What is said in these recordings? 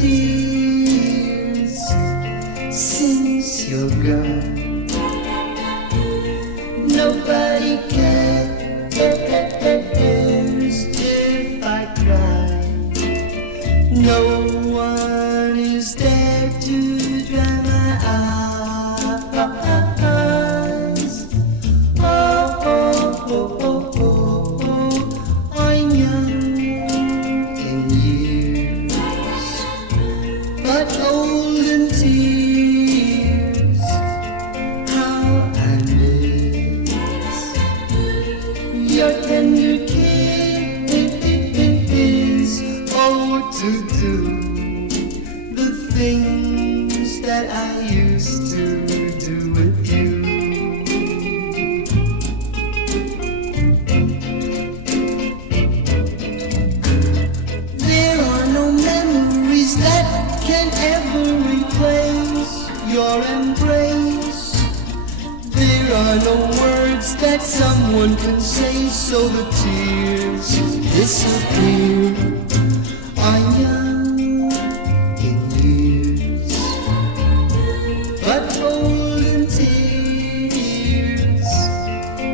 tears since you're gone. Nobody cares if I cry. No one is there to dry my eyes. Oh, oh, oh, oh, oh, oh. I'm young in years, but old in tears. How I miss your tender kiss. Oh, to do the things that I used to do with you. There are no memories that can ever replace your embrace. There are no words that someone can say, so the tears disappear. I'm young in years, but old in tears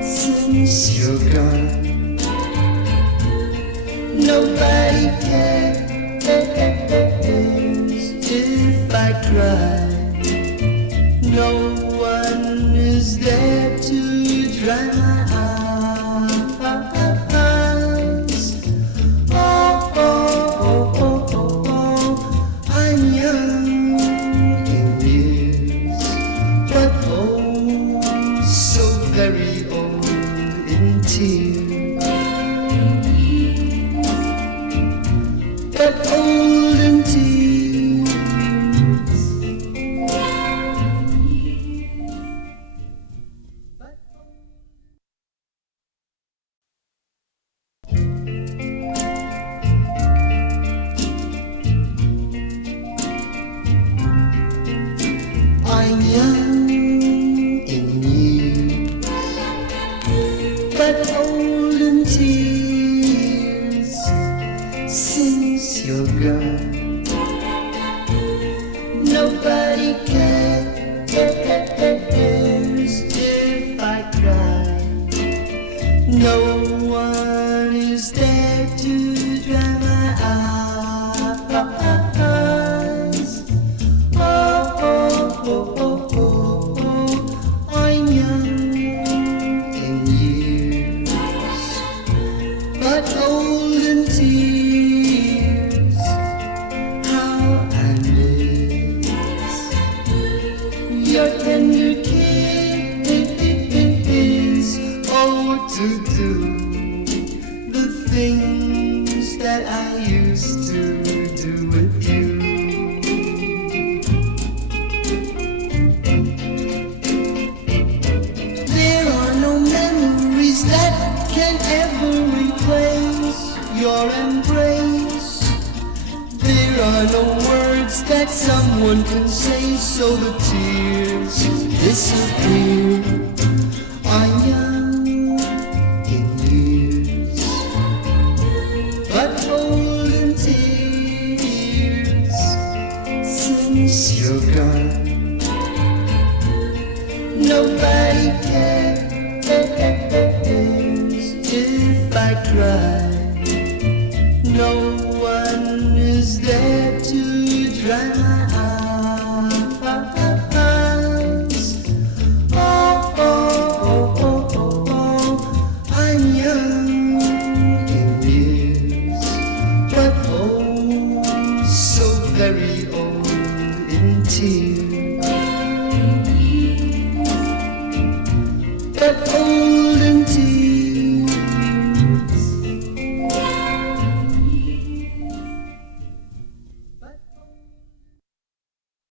since you're gone. Nobody cares if I cry. No one is there to dry my eyes. Oh, oh, oh, oh, oh, oh. I'm young in years, but oh, so very old in tears. But old in tears. I'm young in years, but old in tears since you're gone. Nobody cares if I cry. No one is there to dry my eyes. Oh, oh, oh, oh, oh, oh. I'm young in years, but old in tears. How I miss your tender kiss. Oh, to do the things that I used to do with you. There are no memories that can ever replace your embrace. There are no words that someone can say, so the tears disappear. I'm young in years, but old in tears since you're gone. Nobody cares if I cry. No one is there to dry my eyes. Oh, oh, oh, oh, oh, oh. I'm young in years, but oh, so very old in tears. But